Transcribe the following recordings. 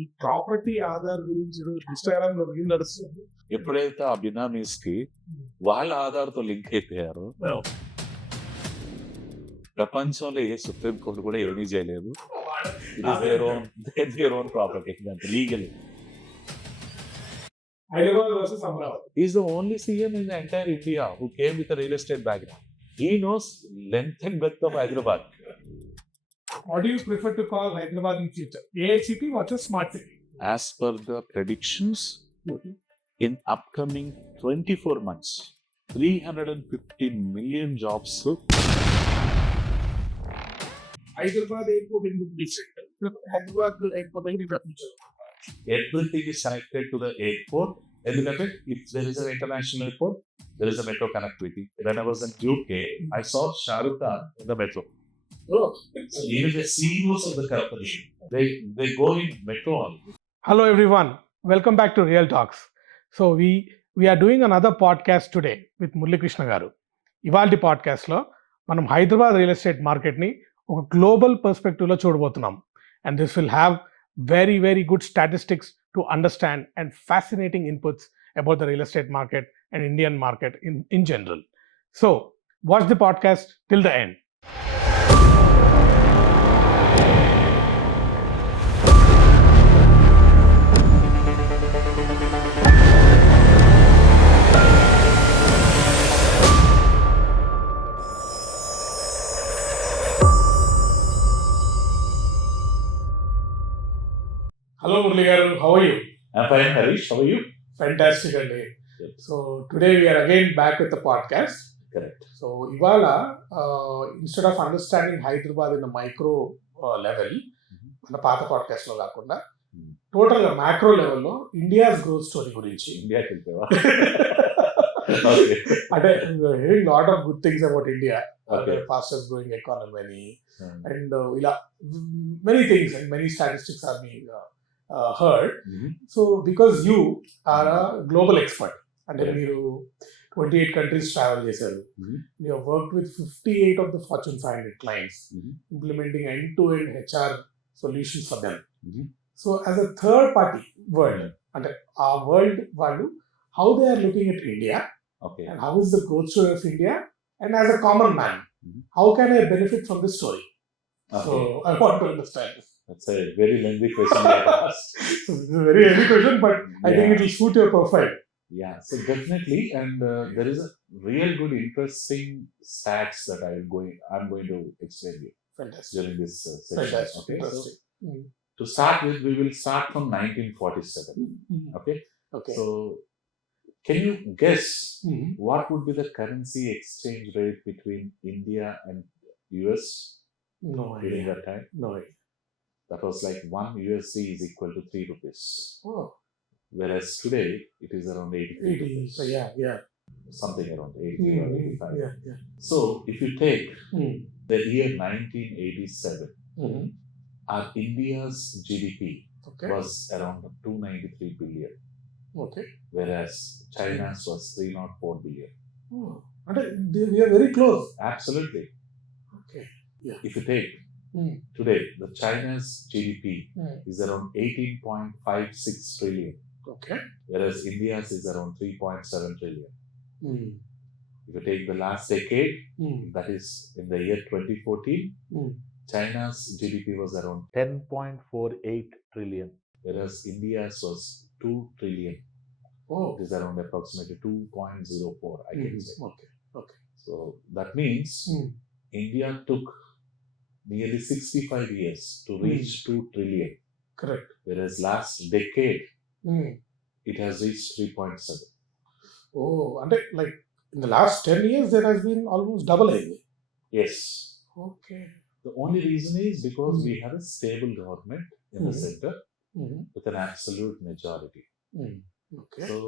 ఈ ప్రాపర్టీ ఆధార్ గురించి ఇన్స్టాగ్రామ్ లో రీల్ నడుస్తుంది. ఎప్పుడైతే ఆ బినామీస్ కి వాళ్ళ ఆధార్తో లింక్ అయిపోయారో ప్రపంచంలో ఏ సుప్రీం కోర్టు కూడా ఏమీ చేయలేదు. Property legal. Hyderabad versus Amaravati. He's the only CM in the entire India who came with a real estate background. He knows length and breadth of Hyderabad. What do you prefer to call Hyderabad in future? AICP versus smart city? As per the predictions, in upcoming 24 months, 350 million jobs. Hyderabad airport in the district. Hyderabad airport in the future. Everything is connected to the airport. If there is an international airport, there is a metro connectivity. When I was in UK, I saw Shah Rukh Khan in the metro. Oh. So even the CEOs of the company, they go in metro only. Hello everyone, welcome back to Real Talks. So we are doing another podcast today with Murali Krishna garu. ఇవాల్టి podcast లో మనం Hyderabad real estate market ని ఒక global perspective లో చూడబోతున్నాం. And this will have very good statistics to understand and fascinating inputs about the real estate market and Indian market in general. So watch the podcast till the end. Hello Murali garu, how are you? I'm fine, Harish. How are you? Fantastic అండి. So today we are again back with the podcast. Correct. So ఇవాళ instead of understanding Hyderabad in a micro level, మన పాత podcast లో కాకుండా total గా macro లెవెల్లో India's growth story గురించి ఇండియాకి వెళ్తావా? అంటే hearing lot of good things about India, fastest growing economy, and ఇలా many things and many statistics are being heard. So because you are a global expert, అంటే మీరు 28 countries travel చేశారు. You have worked with 58 of the Fortune 500 clients, implementing end-to-end HR solutions for them. So as a third party world, అంటే ఆ world వాళ్ళు how they are looking at India, and how is the growth story of India, and as a common man, how can I benefit from this story? So I want to understand this. That's a very lengthy question. So this is a very heavy question, but I think it will suit your profile. Yeah, so definitely, and there is a real good interesting stats that I'm going to explain you. Fantastic. During this session. Fantastic. Okay, Interesting. so to start with, we will start from 1947. Okay. Okay. So can you guess what would be the currency exchange rate between India and US No during idea. that time? No idea. That was like 1 USD is equal to 3 rupees. Oh. Whereas today it is around 83 rupees. So yeah. Something around 83 or 85. Yeah. So if you take the year 1987, our India's GDP was around 293 billion. Okay. Whereas China's was 304 billion. Oh. And we are very close. Absolutely. Okay. Yeah. If you take today, the China's GDP is around 18.56 trillion. Okay. Whereas India's is around 3.7 trillion. If you take the last decade, that is in the year 2014, China's GDP was around 10.48 trillion. Whereas India's was 2 trillion. Oh. It is around approximately 2.04, I can say. Okay. So that means India took nearly 65 years to reach 2 trillion. Correct. Whereas last decade, it has reached 3.7. Oh, and like in the last 10 years, there has been almost double again. Yes. Okay. The only reason is because we have a stable government in the center with an absolute majority. Okay. So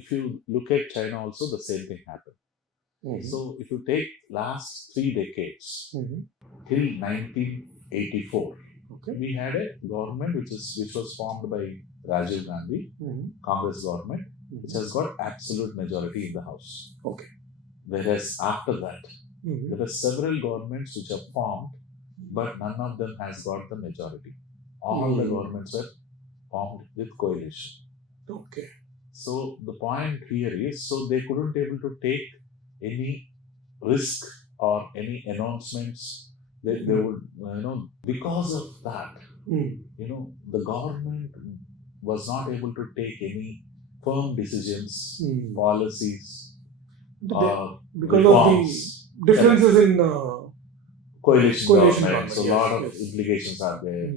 if you look at China also, the same thing happened. So if you take last 3 decades till 1984, we had a government which was formed by Rajiv Gandhi, Congress government, which has got absolute majority in the house. Okay. Whereas after that, there are several governments which have formed, but none of them has got the majority. All the governments were formed with coalition. Okay. So the point here is, so they couldn't able to take any risk or any announcements that they would, because of that, the government was not able to take any firm decisions, policies, or because reforms. of the differences in Coalition coalition government, so a yes, lot of yes. implications are there.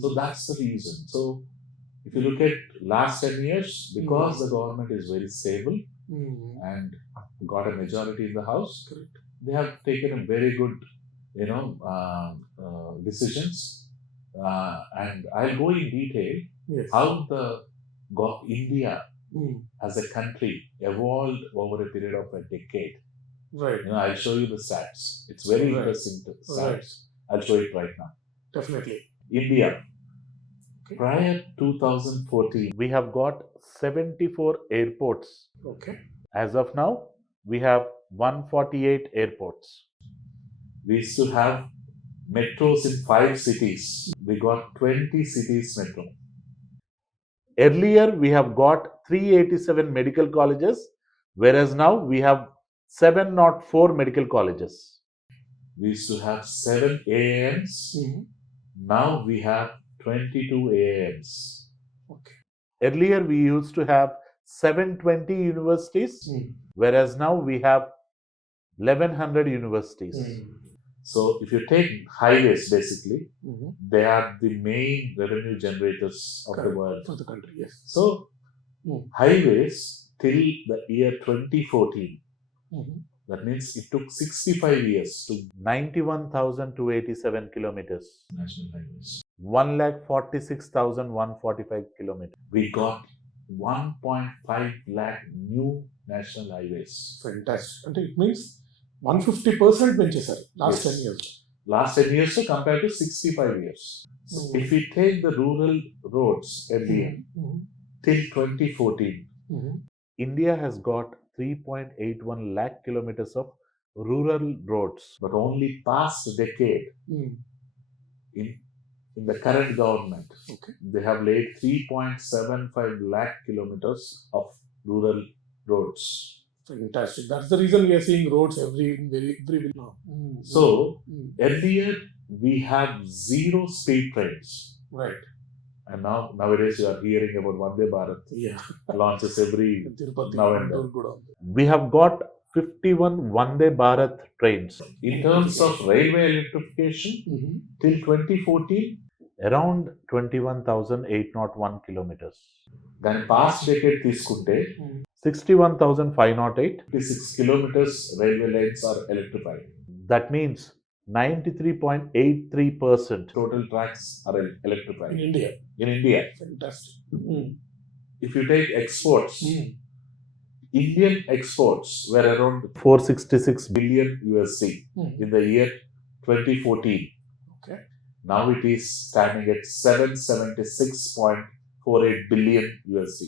So that's the reason. So if you look at last 10 years, because the government is very stable and got a majority in the house, they have taken a very good, decisions. And I'll go in detail how the India as a country evolved over a period of a decade. Right. I'll show you the stats. It's very interesting stats. I'll show it right now. Definitely. India. Prior 2014, we have got 74 airports. Okay. As of now, we have 148 airports. We used to have metros in 5 cities. We got 20 cities metro. Earlier, we have got 387 medical colleges, whereas now we have 704 medical colleges. We used to have 7 AIMs. Now we have 22 AIMs. Okay. Earlier, we used to have 720 universities, whereas now we have 1100 universities. So, if you take highways, basically, they are the main revenue generators of the world. For the country, yes. So, highways till the year 2014, that means it took 65 years to 91,287 kilometers. National highways. 1,46,145 kilometers. We got 1.5 lakh new national highways. Fantastic. And it means 150% పెంచేశారు last 10 years. Last 10 years compared to 65 years. So if we take the rural roads earlier till 2014, India has got 3.81 lakh kilometers of rural roads. But only past decade, in the current government, they have laid 3.75 lakh kilometers of rural roads. Fantastic. That's the reason we are seeing roads every now. So, earlier we have 0 speed trains. Right. And nowadays you are hearing about Vande Bharat. Launches every now and then. We have got 51 Vande Bharat trains. In terms of railway electrification, till 2014, around 21,801 kilometers. Then past decade తీసుకుంటే 61,508. 56 kilometers railway lines are electrified. That means 93.83% total tracks are electrified. In India. In India. Fantastic. If you take exports, Indian exports were around 466 billion USD in the year 2014. Okay. Now it is standing at 776.48 billion USD.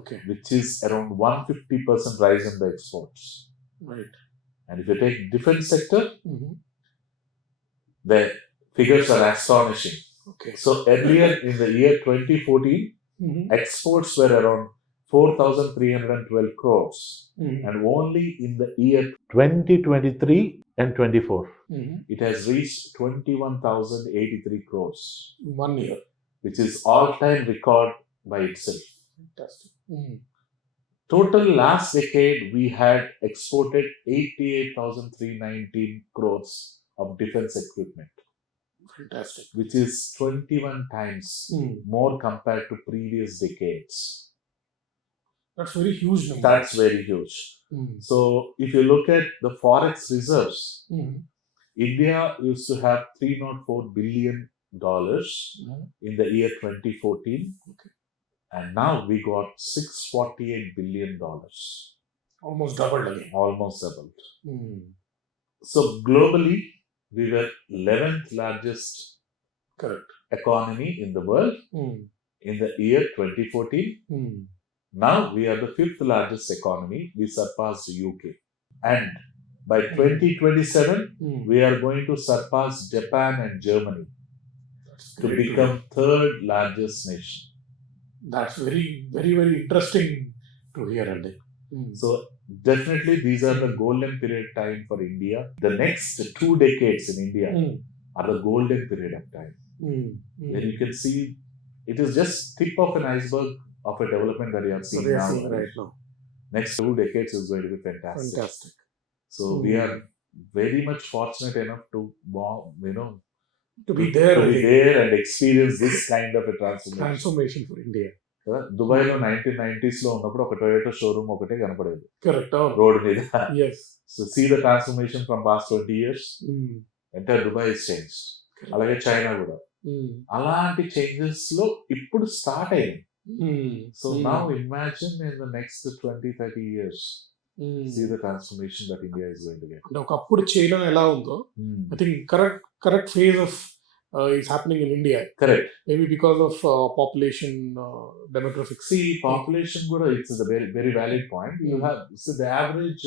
Okay. Which is around 150% rise in the exports. Right. And if you take defense sector, the figures are astonishing. Okay. So earlier in the year 2014, exports were around 4,312 crores. And only in the year 2023 and 24, it has reached 21,083 crores. 1 year. Which is all-time record by itself. Fantastic. Total last decade, we had exported 88,319 crores of defense equipment. Fantastic. Which is 21 times more compared to previous decades. That's very huge number. That's very huge. So, if you look at the forex reserves, India used to have $304 billion in the year 2014. Okay. And now we got $648 billion. Almost doubled again. Almost doubled. So globally, we were 11th largest economy in the world in the year 2014. Now we are the 5th largest economy. We surpassed UK. And by 2027, we are going to surpass Japan and Germany to become 3rd largest nation. That's very, very, very interesting to hear, Andy. So definitely these are the golden period time for India. The next 2 decades in India are the golden period of time. Where you can see it is just tip of an iceberg of a development that you are seeing now. Right now. Next 2 decades is going to be fantastic. So we are very much fortunate enough to be there and experience this kind of a transformation for India. Dubai లో 1990s లో ఉన్నప్పుడు ఒక Toyota showroom ఒకటే కనపడేది correct road మీద. So see the transformation from past 20 years entire Dubai is change. అలాగే China కూడా అలాంటి చేంజెస్ లో ఇప్పుడు స్టార్ట్ అయింది. So now imagine in the next 20-30 years see the transformation that India is going to get. అంటే ఒకప్పుడు China ఎలా ఉందో I think correct phase of is happening in India. Correct. Maybe because of population demographics. See, population kuda, it's a very, very valid point. You have, so the average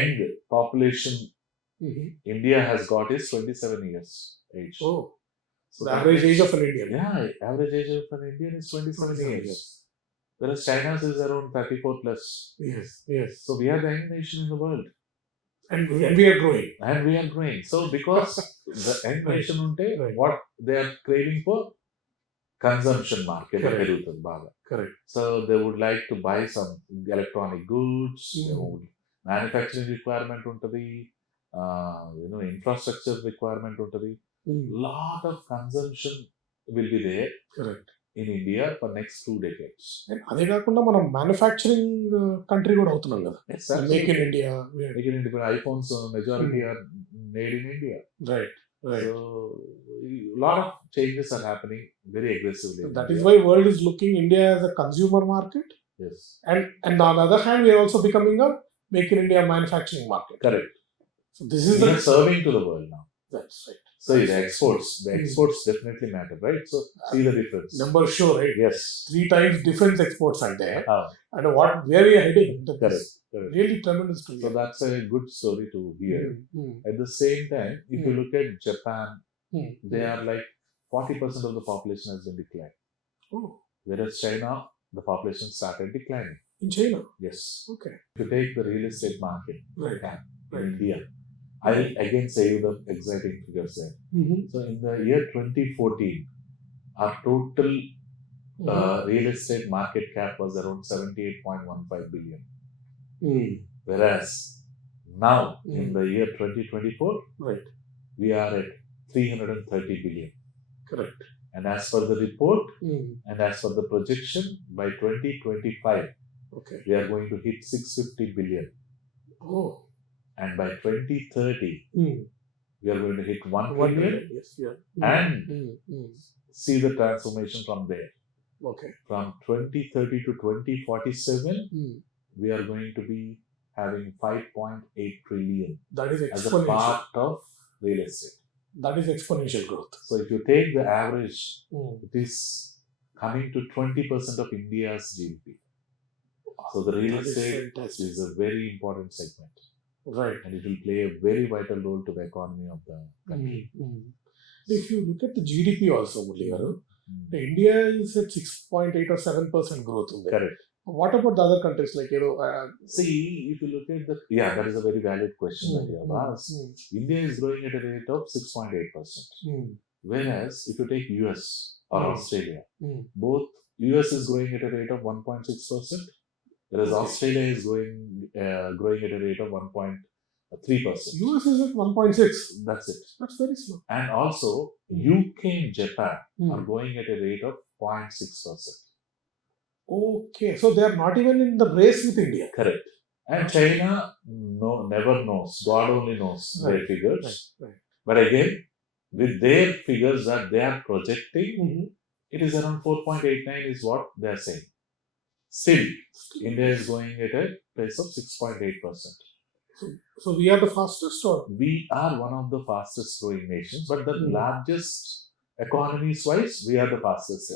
end population India has got is 27 years age. Oh, so the average age of an Indian. Yeah, average age of an Indian is 27 years. Whereas China's is around 34 plus. Yes. So we are the young nation in the world. And we are growing. So because the young nation unte, what they are craving for, consumption market. Correct. So they would like to buy some electronic goods, manufacturing requirement untadi, infrastructure requirement untadi. Lot of consumption will be there. Correct. In India for next 2 decades. And అదే కాకుండా మనం manufacturing country కూడా అవుతున్నాం కదా. Make in India. iPhones majority are made in India. Right. So a lot of changes are happening very aggressively. So that is why world is looking India as a consumer market. Yes. And on the other hand, we are also becoming a make in India manufacturing market. Correct. So this is we are serving to the world now. That's right. So the exports definitely matter, right? So see the difference. Numbers show, right? Yes. 3 times defense exports are there. And where we are heading. Correct. Really tremendous to hear. So that's a good story to hear. At the same time, if you look at Japan, they are like 40% of the population has been declined. Oh. Whereas China, the population started declining. In China? Yes. Okay. If you take the real estate market in India, I will again say you the exciting figures there. So in the year 2014, our total real estate market cap was around 78.15 billion. Whereas now in the year 2024, we are at 330 billion. Correct. And as per the report and as per the projection, by 2025, we are going to hit 650 billion. Oh. And by 2030, we are going to hit 1 trillion. Yes, yeah. And see the transformation from there. Okay. From 2030 to 2047, we are going to be having 5.8 trillion. That is exponential. As a part of real estate. That is exponential growth. So if you take the average, it is coming to 20% of India's GDP. So the real estate is a very important segment. Right. And it will play a very vital role to the economy of the country. If you look at the GDP also, Murali, India is at 6.8 or 7% growth. Correct. What about the other countries like, See, if you look at that is a very valid question that you have asked. India is growing at a rate of 6.8%. Whereas if you take US or Australia, both US is growing at a rate of 1.6%. Whereas Australia is growing at a rate of 1.3%. US is at 1.6. That's it. That's very slow. And also, UK and Japan are going at a rate of 0.6%. Okay, so they are not even in the race with India. Correct. And China never knows. God only knows their figures. Right. But again, with their figures that they are projecting, it is around 4.89 is what they are saying. Still, India is going at a pace of 6.8%. So we are the fastest, or? We are one of the fastest growing nations, but the largest economies wise, we are the fastest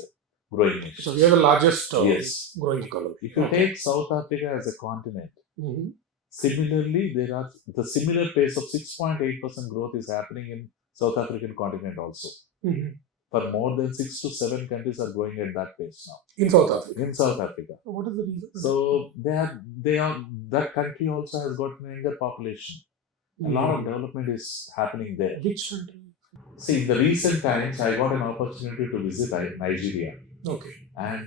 growing nation. So we are the largest growing economy. If you take South Africa as a continent, similarly, there are the similar pace of 6.8% growth is happening in South African continent also. for more than 6 to 7 countries are growing at that pace now. In South Africa. In South Africa. What is the reason? So that country also has got an younger population. A lot of development is happening there. Which country? See, in the recent times, I got an opportunity to visit Nigeria. Okay. And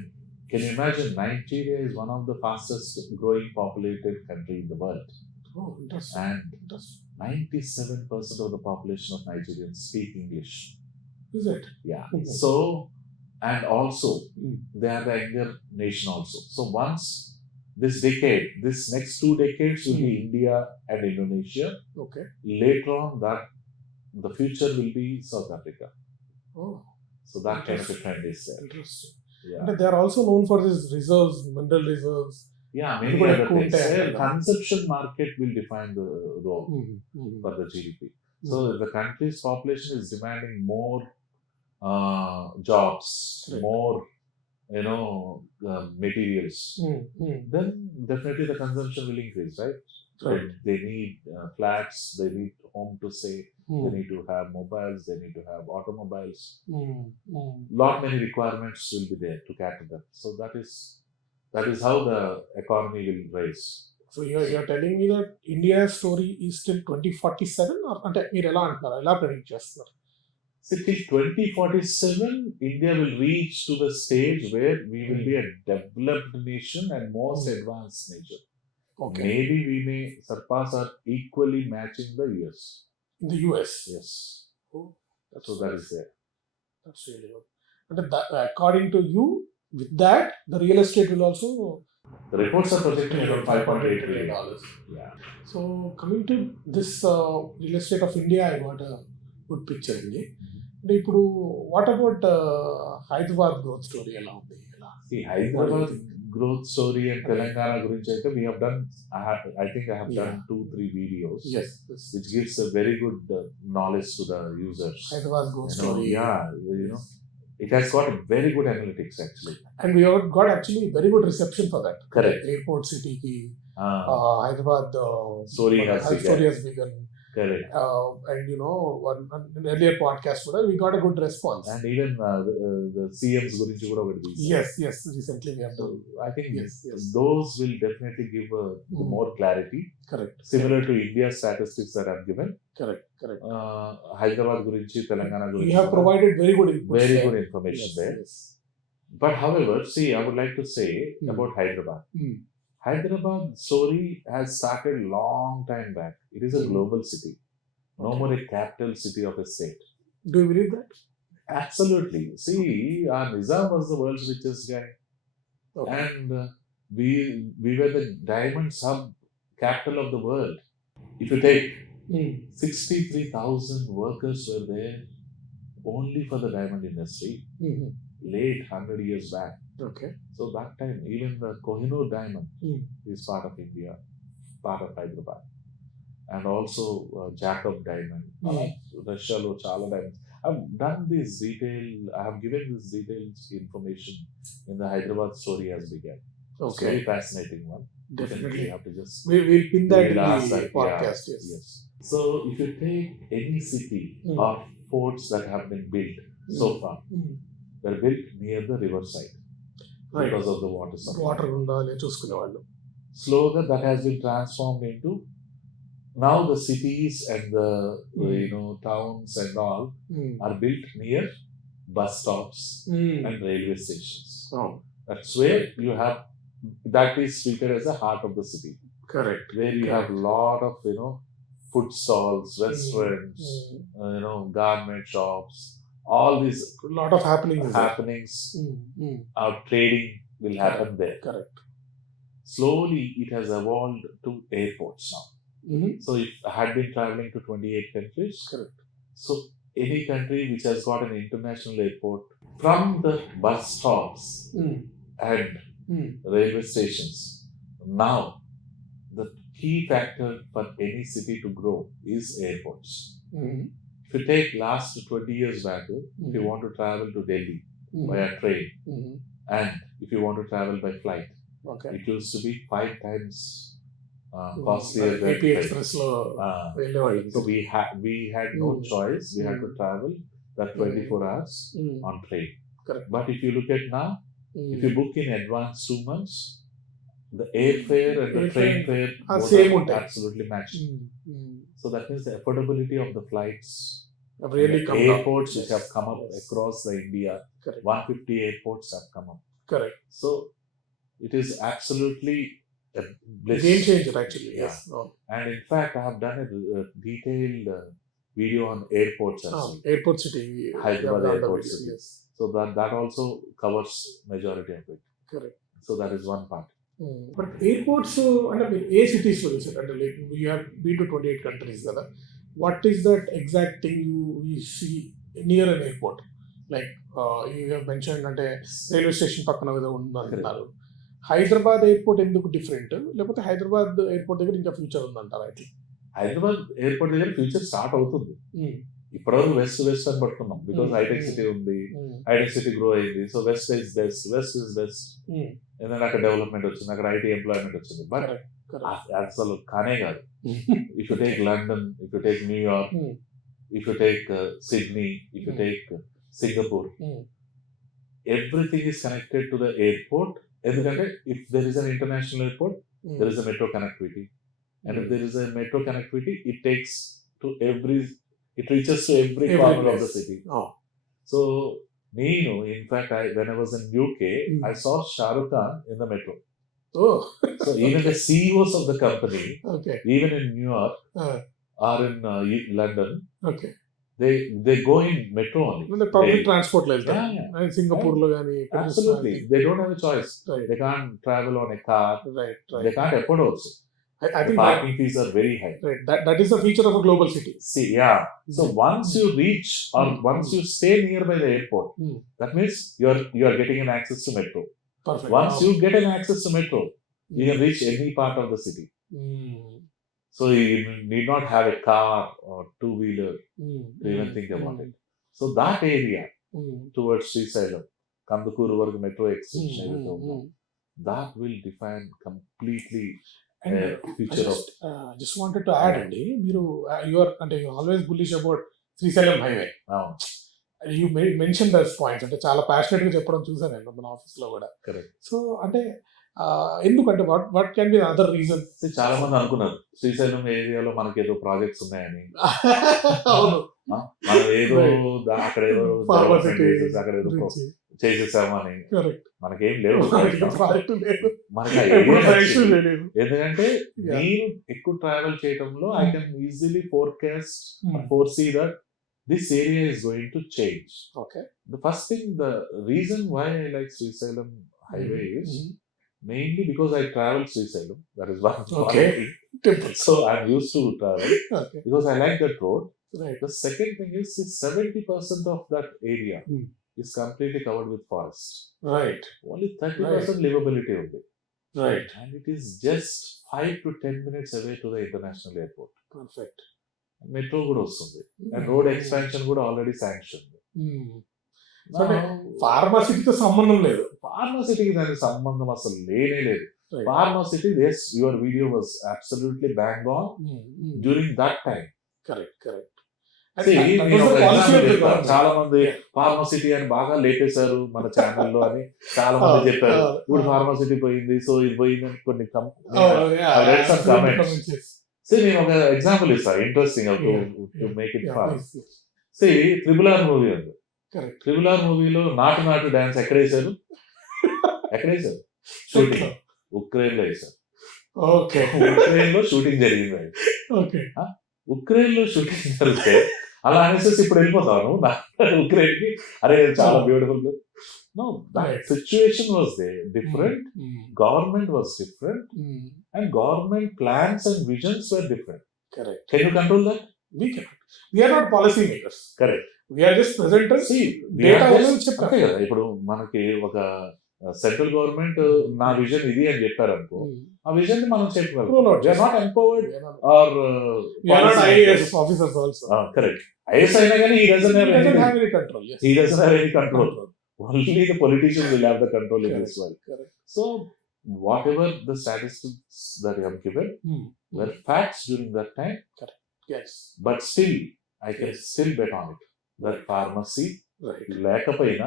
can you imagine, Nigeria is one of the fastest growing populated country in the world. Oh, interesting. And Interesting. 97% of the population of Nigerians speak English. Is it? Yeah. Mhm. So, and also, they are the younger nation also. So once this next 2 decades will be India and Indonesia. Okay. Later on, the future will be South Africa. Oh. So that kind of a trend is there. Interesting. Yeah. And they are also known for these reserves, mineral reserves. Yeah, many other things. Consumption market will define the role for the GDP. So if the country's population is demanding more jobs, more materials, then definitely the consumption will increase, right? Right. They need flats, they need home to stay, they need to have mobiles, they need to have automobiles. Lot many requirements will be there to cater them. So that is how the economy will rise. So you're telling me that India's story is till 2047 or మీరు ఎలా predict చేస్తున్నారు? See, till 2047, India will reach to the stage where we will be a developed nation and most advanced nation. Okay. Maybe we may surpass or equally matching the US. In the US? Yes. Oh, so that is there. That's really good. And according to you, with that, the real estate will also... The reports are projecting around $5.8 trillion. Yeah. So coming to this real estate of India, I got a good picture. ఇప్పుడు what about Hyderabad growth story ఎలా ఉంది? See, Hyderabad growth story and Telangana gurinchi aithe we have done, I think I have done 2-3 videos. Yes. Which gives a very good knowledge to the users. Hyderabad growth story. It has got very good analytics actually. And we have got actually very good reception for that. Correct. Airport city ki Hyderabad story has begun. Correct. And in earlier podcast we got a good response. And even the CMs gurinchi kuda okati. Yes, recently we have done. I think those will definitely give more clarity. Correct. Similar to India statistics that I have given. Correct. Hyderabad gurinchi, Telangana gurinchi. We have provided very good input. Very good information there. Yes. But however, see, I would like to say about Hyderabad. Hyderabad story has started long time back. It is a global city. No more a capital city of a state. Do you believe that? Absolutely. See, Nizam was the world's richest guy. Okay. And we were the diamond sub capital of the world. If you take 63,000 workers were there only for the diamond industry. Late 100 years back. Okay. So that time, even the Kohinoor diamond is part of India, part of Hyderabad. And also Jacob diamond, Russia lo chala diamonds. I've done this detail, I have given this detailed information in the Hyderabad story as began. Okay. It's a very fascinating one. Definitely. You have to just... We'll pin that in the podcast. Yes. So if you take any city or forts that have been built so far, they're built near the riverside. Right. Because of the water supply. Water undali chusukunevallu. Slowly that has been transformed into now the cities and the towns and all are built near bus stops and railway stations. Oh. That's where you have, that is treated as the heart of the city. Correct. Where you have lot of food stalls, restaurants, garment shops. All these lot of happenings our trading will happen there. Correct. Slowly it has evolved to airports now. So if I had been traveling to 28 countries, correct. So any country which has got an international airport, from the bus stops and railway stations, now the key factor for any city to grow is airports. If you take last 20 years back, if you want to travel to Delhi by a train, and if you want to travel by flight, it used to be 5 times costlier than AP Express. So we had no choice. We had to travel that 24 hours on train. Correct. But if you look at now, if you book in advance 2 months, the airfare and the train fare same are absolutely matched. So that means the affordability of the flights, have really come airports down. which have come up across the India. Correct. 150 airports have come up. Correct. So it is absolutely a bliss. Game changer, actually. Yeah. Yes. Oh. And in fact, I have done a detailed video on airports as well. Airport city. Hyderabad airport city. Yes. So that also covers majority of it. Correct. So that is one part. But airports, అంటే ఏ cities లో sir అంటే like you have been to 28 countries కదా. What is that exact thing you see near an airport? Like you have mentioned అంటే railway station పక్కన ఏదో ఉందంటున్నారు. Hyderabad airport ఎందుకు different, లేకపోతే హైదరాబాద్ ఎయిర్పోర్ట్ దగ్గర ఇంకా ఫ్యూచర్ ఉందంటారా? అయితే హైదరాబాద్ ఎయిర్పోర్ట్ దగ్గర ఫ్యూచర్ స్టార్ట్ అవుతుంది. ఇప్పటివరకు వెస్ట్ అని పట్టుకున్నాం, బికాస్ హైటెక్ సిటీ ఉంది, హైటెక్ సిటీ గ్రో అయింది. So west is best. ఎందుకంటే అక్కడ డెవలప్మెంట్ వచ్చింది, అక్కడ ఐటీ ఎంప్లాయ్మెంట్ వచ్చింది. బట్ అసలు కానే కాదు. If you take London, if you take New York, if you take Sydney, if you take Singapore, everything is connected to the airport. ఎందుకంటే if there is an international airport, there is a metro connectivity. And if there is a metro connectivity, it reaches to every corner of the city. So, in fact, when I was in UK, I saw Shah Rukh Khan in the metro. So even the CEOs of the company, even in New York or in London, they go in metro only. The public transport like that. And Singapore lo gaani. Absolutely, they don't have a choice. They can't travel on a car. They can't afford also. I think parking fees are very high. Right. That is the feature of a global city. See, yeah. So once you reach or once you stay nearby the airport, that means you are getting an access to metro. Perfect. Once you get an access to metro, you can reach any part of the city. So you need not have a car or two-wheeler to even think about it. So that area towards Srisailam, Kandukuru Varg metro extension, that will define completely future of. Just wanted to add అండి, మీరు you always bullish about Srisailam highway. You mentioned those points, అంటే చాలా passionate గా చెప్పడం చూసాను నేను మన office లో కూడా. కరెక్ట్. సో అంటే ఎందుకంటే what can be other reason? చాలా మంది అనుకున్నారు శ్రీశైలం ఏరియాలో మనకి ఏదో ప్రాజెక్ట్స్ ఉన్నాయని. మనం ఏదో అక్కడ ఏదో అక్కడ ఏదో చేసేసామని. మనకేం లేవు. మనకి ఎందుకంటే నేను ఎక్కువ ట్రావెల్ చేయడంలో I can easily foresee that this area is going to change. The first thing, the reason why I like Srisailam highway is mainly because I travel Srisailam. That is one thing. So I'm used to travel because I like that road. The second thing is 70% of that area is completely covered with forest. Only 30% livability of it. And it is just 5 to 10 minutes away to the international airport. Perfect. Metro కూడా వస్తుంది, and road expansion కూడా already sanction. ఫార్మసిటీతో సంబంధం లేదు. ఫార్మసిటీకి దానికి సంబంధం అసలు లేనే లేదు. ఫార్మసిటీ, your video was absolutely bang on during that time. Correct. చాలా మంది ఫార్మసిటీ అని బాగా లేపేశారు మన ఛానల్లో అని చాలా మంది చెప్పారు. ఇప్పుడు ఫార్మసిటీ పోయింది, సో ఇది పోయింది అని కొన్ని కామెంట్స్. నేను ఒక ఎగ్జాంపుల్ ఇస్తాను, interesting to make it fast. RRR movie ఉంది. RRR మూవీలో నాటు డాన్స్ ఎక్కడ వేశారు? షూటింగ్ ఉక్రెయిన్ లో వేశారు. ఉక్రెయిన్ లో షూటింగ్ జరిగింది. ఉక్రెయిన్ లో షూటింగ్ జరిగితే అలా అనేసి ఇప్పుడు వెళ్ళిపోతాను ఉక్రెయిన్ కి. అరే చాలా beautiful. No, that situation was there, different. Government was different, and government plans and visions were different. Correct. Can you control that? We cannot. We are not policy makers. Correct. We are just presenters. See, data చెప్పారు కదా. ఇప్పుడు మనకి ఒక central government నా vision ఇది అని చెప్పారు అనుకో, ఆ విజన్ ని మనం చెప్పగలం. We are not empowered or we are not IAS officers also. Correct. IAS అయినా కానీ he doesn't have any control. Yes. He doesn't have any control. Only the politicians will have the control in this world. So, whatever the statistics that I have given were facts during that time. Yes. But still, I can still bet on it. That pharmacy Right. లేకపోయినా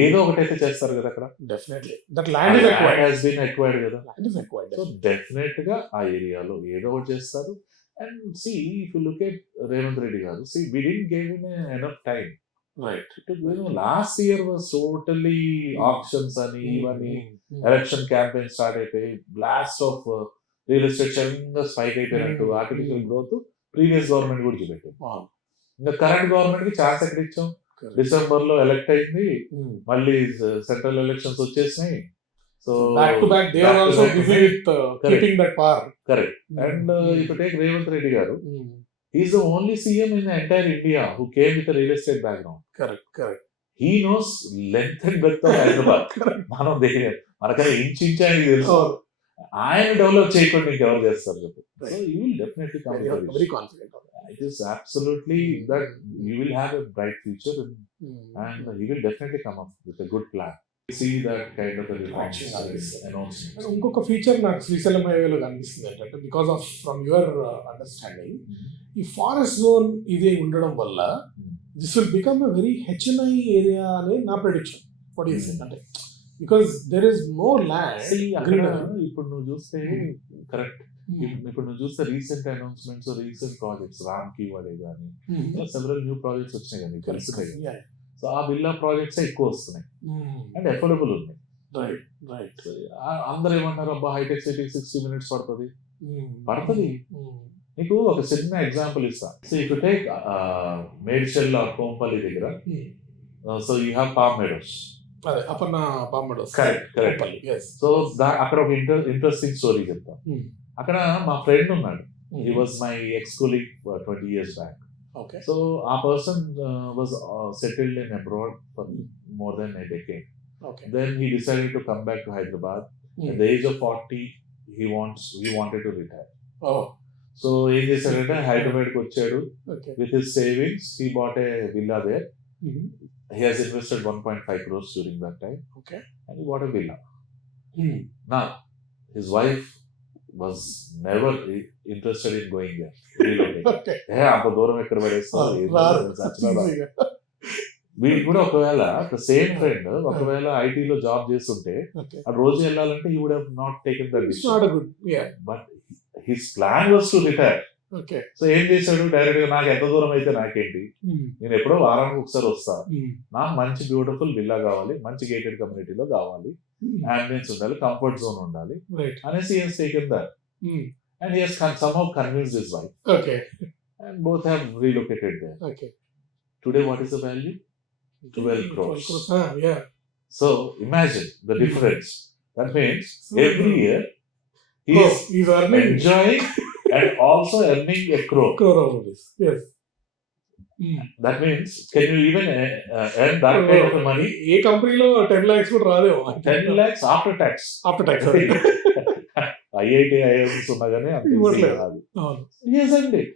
ఏదో ఒకటైతే చేస్తారు కదా అక్కడ. Definitely. That land is acquired. Has been acquired కదా. Land is acquired. So definite గా ఆ ఏరియాలో ఏదో ఒకటి చేస్తారు. And see if you look at Revanth Reddy garu, see we didn't give him enough time. Right. Last year was totally options అని ఇవన్నీ election campaign start అయిపోయి బ్లాస్ట్ ఆఫ్ రియల్ ఎస్టేట్ సడన్గా స్పైక్ అయిపోయినట్టు ఆర్టిఫిషియల్ గ్రోత్ ప్రీవియస్ గవర్నమెంట్ కూడా చూపెట్టాం. ఇంకా current government కి chance ఎక్కడ ఇచ్చాం? డిసెంబర్ లో ఎలక్ట్ అయింది, మళ్ళీ సెంట్రల్ ఎలక్షన్స్ వచ్చేసినాయి. So back to back they are also busy with keeping that power. Correct. And if you take Revanth Reddy garu, he is the only CM in the entire India who came with a real estate background. Correct. He knows length and breadth of Hyderabad. మనం మనకన్నా inch ఆయనకి తెలుసు. ఆయన develop చేయకుండా ఇంకెవరు చేస్తారు చెప్పు. So you will definitely come. Very confident. It is absolutely that you will have a bright future and you will definitely come up with a good plan. See that kind of a announcement. ఇంకొక feature నాకు శ్రీశైలం హైవేలో కనిపిస్తుంది ఏంటంటే because of from your understanding ఈ forest zone ఇది ఉండడం వల్ల this will become a very HNI area అనే నా ప్రెడిక్షన్. వాట్ ఈస్ ఇట్ అంటే because there is no land. ఇప్పుడు నువ్వు చూస్తే కరెక్ట్. ఇప్పుడు నువ్వు చూస్తే రీసెంట్ అనౌన్స్మెంట్స్, రీసెంట్ ప్రాజెక్ట్స్ రామ్కి వాడే కానీ సెవెరల్ న్యూ ప్రాజెక్ట్స్ వచ్చినాయి కానీ తెలుస్తున్నాయి. సో ఆ విల్లా ప్రాజెక్ట్స్ ఎక్కువ వస్తున్నాయి అండ్ అఫోర్డబుల్ ఉన్నాయి. రైట్. అందరూ ఏమంటారు, అబ్బా హైటెక్ సిటీ 60 minutes పడుతుంది. నీకు ఒక చిన్న ఎగ్జాంపుల్ ఇస్తా. So if you take Medchal or Kompally దగ్గర, so you have Palm Meadows. Correct. So అక్కడ ఒక ఇంట్రెస్టింగ్ స్టోరీ చెప్తా. అక్కడ మా ఫ్రెండ్ ఉన్నాడు. He was my ex colleague 20 years back. Okay. So our person was settled in abroad for more than a decade. Okay. Then he decided to come back to Hyderabad. At the age of 40, he wanted to retire. Oh. So ఏం చేశాడంటే హైదరాబాద్కి వచ్చాడు. With his savings, he bought a villa there. He has invested 1.5 crores during that time. Okay. And he bought a villa. Now, his wife was never interested in going there. అంత దూరం ఎక్కడ పడేస్తారు. వీడికి కూడా ఒకవేళ సేమ్ ఫ్రెండ్ ఒకవేళ ఐటీలో job చేస్తుంటే ఆ రోజు వెళ్ళాలంటే he would have not taken that decision. But his plan was to retire. So ఏం చేశాడు, డైరెక్ట్ గా నాకు ఎంత దూరం అయితే నాకేంటి, నేను ఎప్పుడో వారానికి ఒకసారి వస్తా, నాకు మంచి బ్యూటిఫుల్ విల్లా కావాలి, మంచి గేటెడ్ కమ్యూనిటీలో కావాలి, అంబియన్స్ ఉండాలి, కంఫర్ట్ జోన్ ఉండాలి అనేసి he has taken that. And he has somehow convinced his wife. And both have relocated there. Today what is the value? 12 crores. So imagine the difference. That means every year he is enjoying and also earning a crore. Yes. That means can you even earn that kind of money? ఏ కంపెనీలో 10 lakhs కూడా రాదేమో. 10 lakhs after tax. IIT IIMs ఉన్నా కానీ అంత easy కాదు. He has earned it.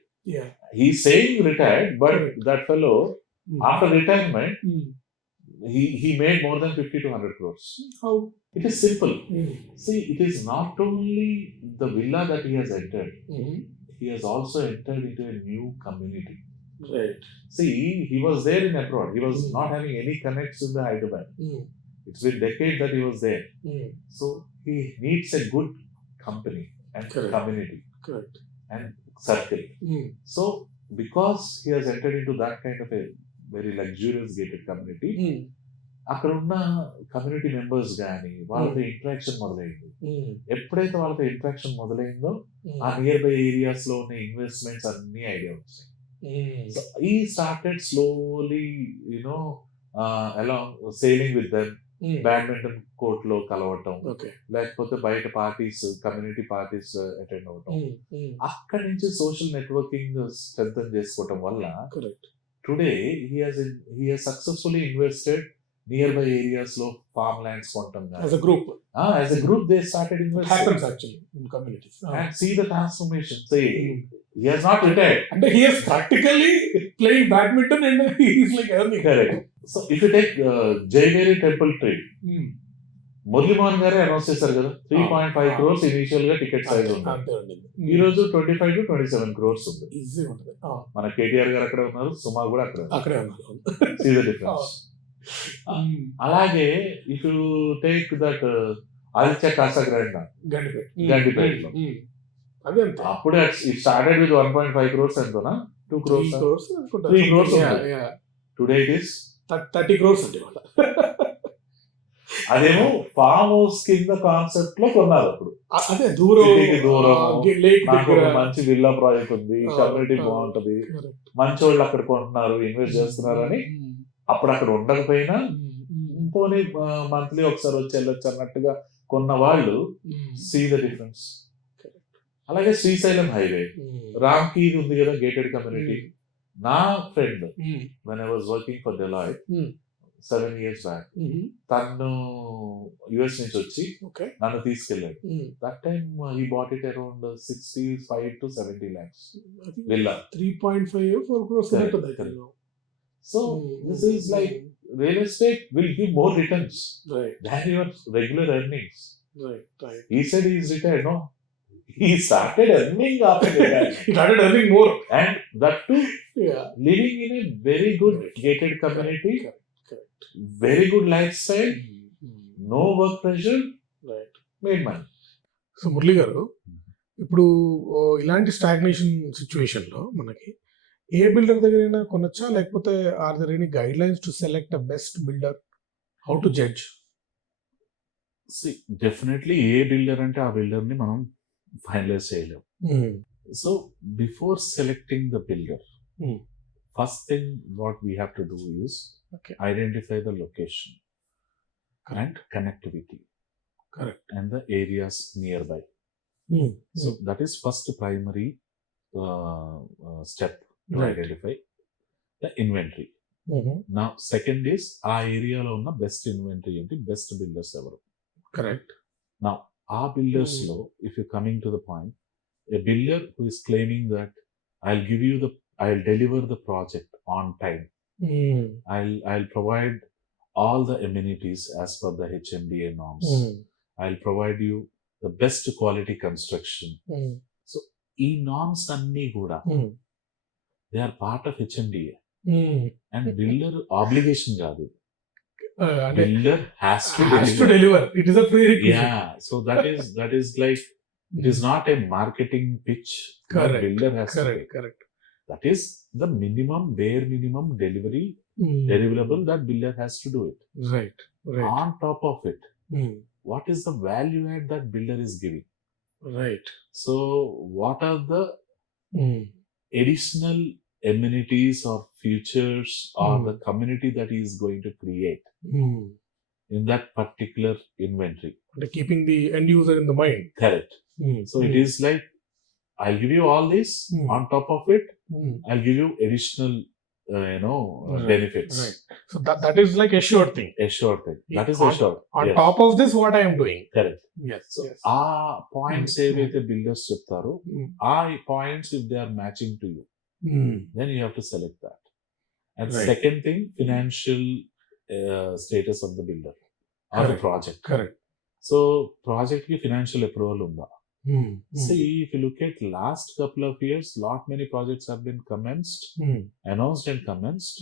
He's saying retired, but that fellow after retirement he made more than 50 to 100 crores. How? It is simple. See, it is not only the villa that he has entered. He has also entered into a new community. Right. See, he was there in abroad. He was not having any connects in the Hyderabad. It's been decades that he was there. So he needs a good company and community and circle. So because he has entered into that kind of a very luxurious gated community, అక్కడ ఉన్న community members కానీ వాళ్ళతో interaction మొదలైంది. ఎప్పుడైతే వాళ్ళతో interaction మొదలైందో ఆ near by areas లో ఉన్న ఇన్వెస్ట్మెంట్స్ అన్ని ఐడియా వచ్చాయి. So he started slowly along sailing with them, badminton court లో కలవటం, లేకపోతే బయట పార్టీస్, కమ్యూనిటీ పార్టీస్ అటెండ్ అవటం, అక్కడి నుంచి సోషల్ నెట్వర్కింగ్ స్ట్రెంథన్ చేసుకోవటం వల్ల today he has successfully invested nearby areas లో farm lands కొనటం. As a group they started investing. It happens actually in communities. And see the transformation. Say he has not retired. And he is practically playing badminton and he is like earning. Correct. So if you take Jaiveri temple tree, Murali Mohan గారే announce చేశారు కదా 3.5 crores initial గా ticket size ఉంది. అంతే ఉండింది. ఈ రోజు 25 to 27 crores ఉంది. ఈజీ ఉంటుంది. మన కేటీఆర్ గారు అక్కడే ఉన్నారు, సుమా కూడా అక్కడే ఉన్నారు. See the difference. అలాగే if you take that Aditya Casa Grand గండిపేటలో అదే అంతే. అప్పుడే ఇట్ స్టార్టెడ్ విత్ 1.5 crores ఎంతోనా 2 crores 3 crores today it is 30 crores అంటే వాళ్ళ. అదేమో ఫామ్ హౌస్ కింద కాన్సెప్ట్ లో కొన్నారు అప్పుడు. అదే దూరం మంచి విల్లా ప్రాజెక్ట్ ఉంది, కమ్యూనిటీ బాగుంటది, మంచి వాళ్ళు అక్కడ కొంటున్నారు, ఇన్వెస్ట్ చేస్తున్నారు అని అప్పుడు అక్కడ ఉండకపోయినా పోనీ మంత్లీ ఒకసారి వచ్చి వెళ్ళొచ్చు అన్నట్టుగా కొన్న వాళ్ళు సీ ద డిఫరెన్స్. అలాగే శ్రీశైలం హైవే రామ్కి ఉంది కదా గేటెడ్ కమ్యూనిటీ. నా friend when I was working for Deloitte 7 years back తను యుఎస్ నుంచి వచ్చి నన్ను తీసుకెళ్ళాడు. That time he bought it around 65 to 70 lakhs villa. 3.5 4 crores. So this is like real estate will give more returns than your regular earnings. He said he is retired. No, he started earning after that. He started earning more, and that too living in a very good gated community. Very good lifestyle, no work pressure, made money. So Murali గారు, ఇప్పుడు ఇలాంటి stagnation situation లో మనకి ఏ builder దగ్గరైనా కొనొచ్చా, లేకపోతే are there any guidelines to select a best builder? How to judge? Definitely a builder అంటే ఆ బిల్డర్ ని మనం ఫైనలైజ్ చేయలేం. So before selecting the builder, first thing what we have to do is identify the location and connectivity, and the areas nearby. So that is first primary step to identify the inventory. Now second is ఆ ఏరియాలో ఉన్న best inventory ఏంటి, best builders ఎవరు. Now ఆ builders లో if you coming to the point, a builder who is claiming that I'll deliver the project on time, I'll provide all the amenities as per the HMDA norms, I'll provide you the best quality construction. So ఈ norms అన్ని కూడా they are part of HMDA, and builder obligation కాదు. Builder has to deliver. It is a prerequisite. Yeah, so that is like it is not a marketing pitch. Builder has correct. That is the bare minimum deliverable that builder has to do it. Right. On top of it, what is the value add that builder is giving? Right. So what are the additional amenities or features or the community that he is going to create in that particular inventory? Keeping the end user in the mind. Correct. So it is like, I'll give you all this, on top of it I'll give you additional benefits. Right. So that is like a sure thing. That is assured. On top of this, what I am doing. Correct. Yes. So ఆ points ఏవైతే builders చెప్తారో ఆ points if they are matching to you, then you have to select that. And second thing, financial status of the builder or the project. Correct. So project ki financial approval unda. See, if you look at last couple of years, many projects have been announced and commenced,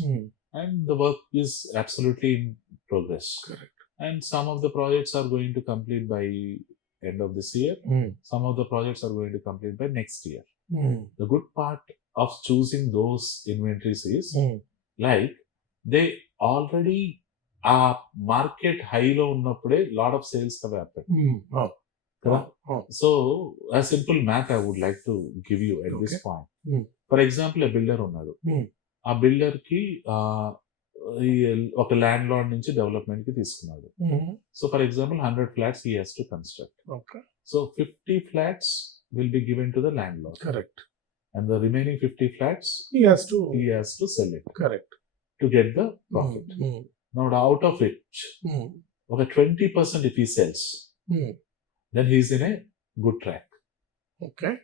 and the work is absolutely in progress. Correct. And some of the projects are going to complete by end of this year. Some of the projects are going to complete by next year. The good part of choosing those inventories is like they already are market high lo unnappude lot of sales have happened. So a simple math I would like to give you at this point. For example, a builder unnadu. ఆ builder కి ఒక land lord నుంచి development కి తీసుకున్నాడు. So for example 100 flats he has to construct. So 50 flats will be given to the landlord. Correct. And the remaining 50 flats he has to sell it. Correct. To get the profit. Now out of which okay 20% if he sells, then he is in a good track. Okay.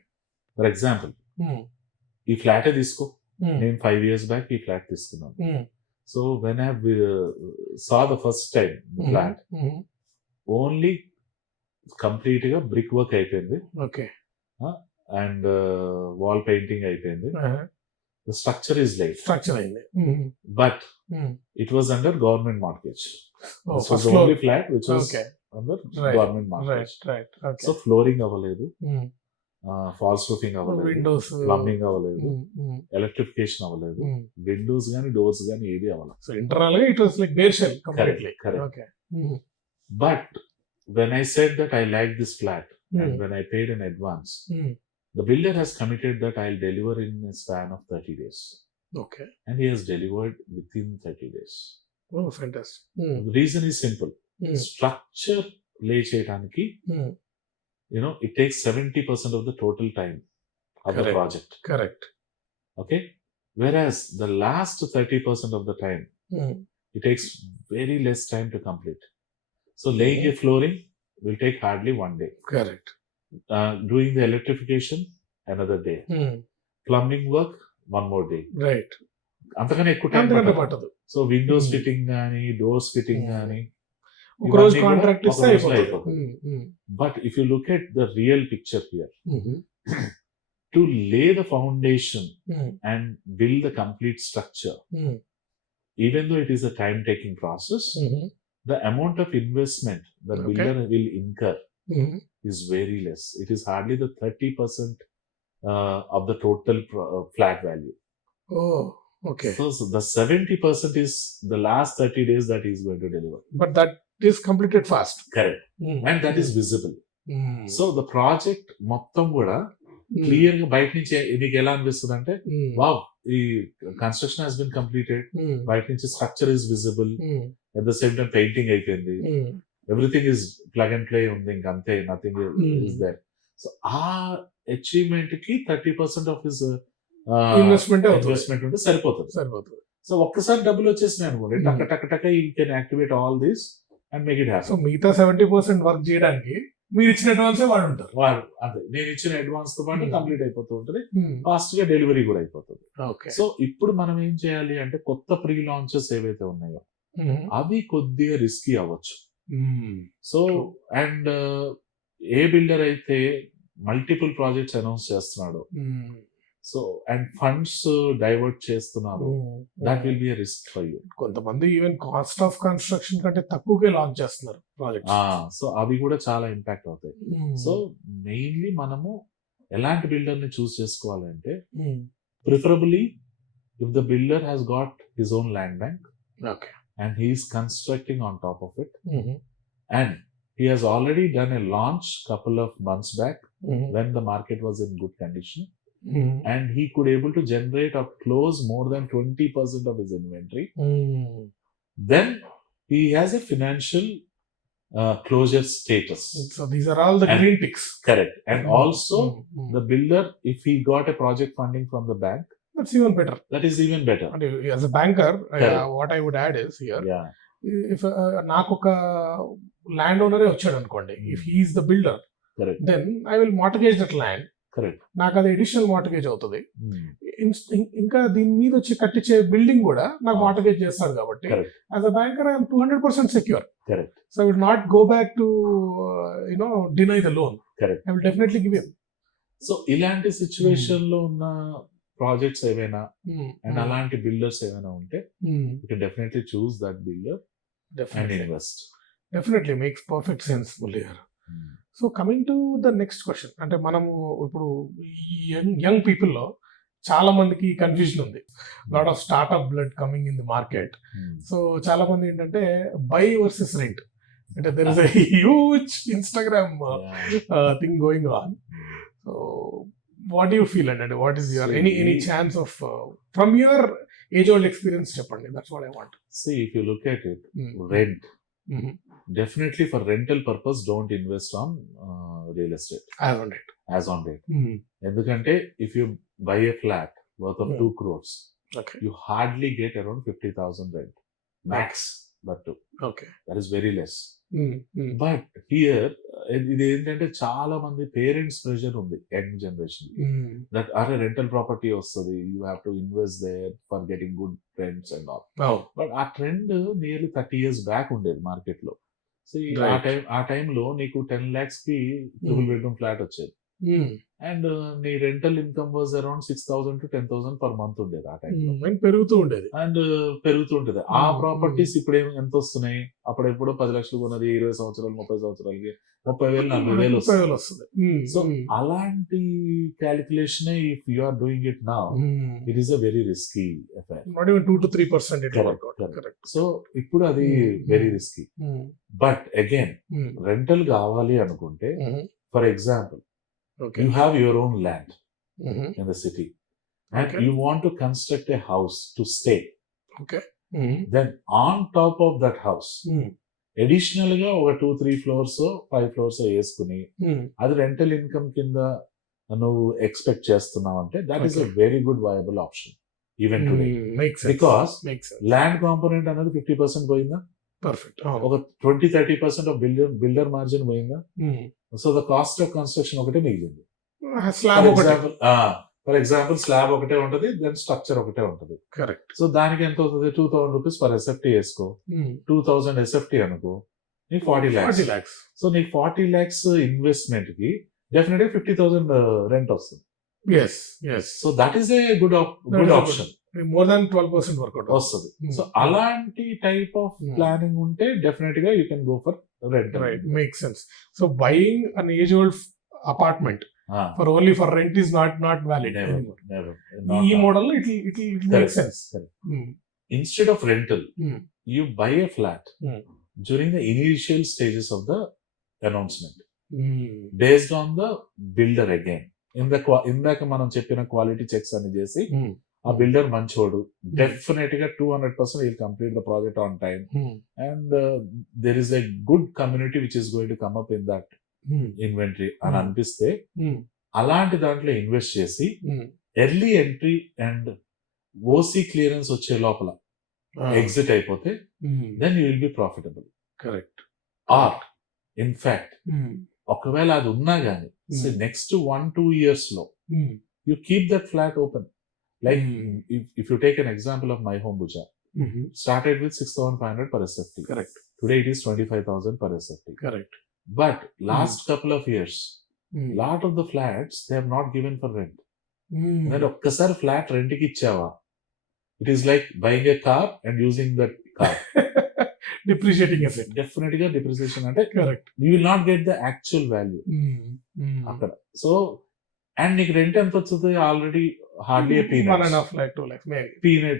For example, ఈ flat తీసుకో, నేను 5 years back ఈ flat తీసుకున్నాను. So when I saw the first time the flat, only complete గా brick work అయిపోయింది okay and wall painting అయిపోయింది. The structure is laid, structure అయింది. but it was under government mortgage. This was first the floor. only flat which was okay under Right. government mortgage. Right okay So flooring అవ్వలేదు, falls roofing అవ్వలేదు, Windows plumbing అవ్వలేదు, electrification అవ్వలేదు, windows గానీ doors గానీ ఏది అవ్వలేదు. So internal గా it was like bare shell completely. Correct. Okay But when I said that I like this flat and when I paid in advance, the builder has committed that I'll deliver in a span of 30 days. Okay And he has delivered within 30 days. Oh fantastic. The reason is simple. Structure lay చేయడానికి, it takes 70% of the total time of the Correct. project. Correct. Okay? Whereas the last 30% of the time, it takes very less time to complete. So laying a flooring will take hardly 1 day. Correct. Doing the electrification, another day. Plumbing work, 1 more day. Right. అంతకన్నా ఎక్కువ time అంతకంటే పట్టదు. So windows fitting కానీ, doors fitting కానీ, ఒక రోజు contract ఇస్తే అయిపోతుంది. But if you look at the real picture here, to lay the foundation and build the complete structure, even though it is a time taking process, the amount of investment the builder will incur is very less. It is hardly the 30% of the total flat value. Oh, okay. So the 70% is the last 30 days that he is going to deliver. But that is completed fast. Correct. And that is visible. So the project మొత్తం కూడా clear గా బయట నుంచి నీకు ఎలా అనిపిస్తుంది అంటే, wow, ఈ కన్స్ట్రక్షన్ హాస్ బిన్ కంప్లీటెడ్, బయట నుంచి structure is visible, at the same time painting అయిపోయింది, everything is plug and play ఉంది, ఇంకంతే, నథింగ్ ఇస్ దేర్. సో ఆ అచీవ్మెంట్ కి 30% ఆఫ్ హిస్ ఇన్వెస్ట్మెంట్ ఉంటే సరిపోతుంది. సో ఒక్కసారి డబ్బులు వచ్చేసినాయి అనుకోండి, టక్ టక్ టక్ you can activate all this and make it happen. So మిగతా 70% వర్క్ చేయడానికి మీరు ఇచ్చిన అడ్వాన్సే వాడు ఉంటారు. అదే నేను ఇచ్చిన అడ్వాన్స్ తో పాటు కంప్లీట్ అయిపోతూ ఉంటుంది, ఫాస్ట్ గా డెలివరీ కూడా అయిపోతుంది. సో ఇప్పుడు మనం ఏం చేయాలి అంటే, కొత్త ప్రీ లాంచెస్ ఏవైతే ఉన్నాయో అవి కొద్దిగా రిస్కీ అవ్వచ్చు. సో అండ్ ఏ బిల్డర్ అయితే మల్టిపుల్ ప్రాజెక్ట్స్ అనౌన్స్ చేస్తున్నాడు, సో అండ్ ఫండ్స్ డైవర్ట్ చేస్తున్నారు, that will be a risk for you. కొంతమంది ఈవెన్ కాస్ట్ ఆఫ్ కన్స్ట్రక్షన్ కంటే తక్కువగా లాంచ్ చేస్తున్నారు ప్రాజెక్ట్స్. సో అవి కూడా చాలా ఇంపాక్ట్ అవుతాయి. సో మెయిన్లీ మనము ఎలాంటి బిల్డర్ ని చూస్ చేసుకోవాలంటే, preferably if the builder has got his own land bank and he is constructing on top of it, and he has already done a launch couple of months back when the market was in good condition, and he could able to generate or close more than 20% of his inventory, then he has a financial closure status. So these are all the green ticks. Correct. And also the builder, if he got a project funding from the bank, that's even better. That is even better. And as a banker, what I would add is here, if నాకు ఒక land ఓనరే వచ్చాడు అనుకోండి, if he is the builder, correct, then I will mortgage that land. Correct. నాకు అది additional mortgage అవుతుంది. ఇంకా దీని మీద వచ్చి కట్టించే బిల్డింగ్ కూడా నాకు మార్టగేజ్ చేస్తాడు కాబట్టి, as a banker I'm 200% secure. So I will not go back to deny the loan. I will definitely give him. So ఇలాంటి సిచ్యువేషన్ లో ఉన్న ప్రాజెక్ట్స్ ఏవైనా అండ్ అలాంటి బిల్డర్స్ ఏమైనా ఉంటే, you can definitely choose that builder and invest. Definitely makes perfect sense Murali garu. So coming to the next question, అంటే మనము ఇప్పుడు యంగ్ పీపుల్లో చాలా మందికి కన్ఫ్యూజన్ ఉంది. Lot of startup blood coming in the market. So చాలా మంది ఏంటంటే బై వర్సెస్ రెంట్, అంటే there is a huge Instagram thing going on. So what do you feel, and what is your any chance of from your age old experience cheppandi? That's what I want. See, if you look at it, rent, definitely for rental purpose don't invest on real estate as on rent. Endukante if you buy a flat worth of 2 crores, you hardly get around 50,000 rent max. That too, that is very less. But here ఇది ఏంటంటే చాలా మంది parents pressure ఉంది young generation, that అరే rental property వస్తుంది, you have to invest there for getting good rents and all. But ఆ trend nearly 30 years back ఉండేది market లో. ఆ టైంలో నీకు 10 lakhs కి ట్రిపుల్ బెడ్రూమ్ ఫ్లాట్ వచ్చేది. అండ్ నీ rental income was around 6,000 to 10,000 per month ఉండేది ఆ టైంలో. పెరుగుతూ ఉండేది. అండ్ పెరుగుతూ ఉంటుంది. ఆ ప్రాపర్టీస్ ఇప్పుడు ఎంత వస్తున్నాయి? అప్పుడు ఎప్పుడో 10 లక్షలు కొన్నది 20 సంవత్సరాలు 30 సంవత్సరాలకి 30,000 40,000 వస్తుంది. సో అలాంటి calculation if you are doing it now it is a very risky affair. Not even 2 to 3% it work out. Correct. So ఇప్పుడు అది very risky. But again rental కావాలి అనుకుంటే for example Okay. you have your own land in the city and you want to construct a house to stay. Okay. Then on top of that house additional ga oka 2-3 floors 5 floors వేసుకుని అది rental income కింద నువ్వు expect చేస్తున్నావు అంటే that is a very good viable option even today. Makes sense. Because makes sense. land component అనేది 50% పోయిందా? Perfect. ఒక 20-30% of builder margin పోయిందా? So the cost of construction ఒకటే మిగిలింది. స్లాబ్ ఒకటే. ఫర్ ఎగ్జాంపుల్ స్లాబ్ ఒకటే ఉంటుంది, దెన్ స్ట్రక్చర్ ఒకటే ఉంటుంది. కరెక్ట్. సో దానికి ఎంత అవుతుంది? 2,000 రూపీస్ పర్ ఎస్ఎఫ్టీ వేసుకో. 2,000 ఎస్ఎఫ్టీ అనుకో, నీకు 40 lakhs. సో నీకు 40 lakhs ఇన్వెస్ట్మెంట్ కి డెఫినెట్ గా 50,000 రెంట్ వస్తుంది. So that is a good option. More than 12% work out వస్తుంది. సో అలాంటి టైప్ ఆఫ్ ప్లానింగ్ ఉంటే డెఫినెట్ గా you can go for rent. Right, make sense. So buying an age old apartment for only for rent is not valid. ఈ model లో it make sense. Instead of rental you buy a flat during the initial stages of the announcement based on the builder. Again ఇందాక మనం చెప్పిన quality checks అని చేసి ఆ builder మంచోడు, definite గా 200% will complete the project on time and there is a good community which is going to come up in that inventory అని అనిపిస్తే అలాంటి దాంట్లో ఇన్వెస్ట్ చేసి early entry and OC clearance వచ్చే లోపల ఎగ్జిట్ అయిపోతే then you will be profitable. Correct. Or in fact ఒకవేళ అది ఉన్నా గానీ నెక్స్ట్ 1-2 years లో you keep that flat open. Like if you take an example of my home Bhuja, started with 6,500 per SFT. Correct. Today it is 25,000 per SFT. Correct. But last couple of years, lot of the flats they have not given for rent. And okkasari flat rent ki ichchava. It is like buying a car and using that car. Depreciating asset. Definitely depreciation ante. Correct. You will not get the actual value. Akkada. So and నీకు rent ఎంత వస్తుంది? Already hardly peanuts. 1.5 lakh 2 lakhs maybe.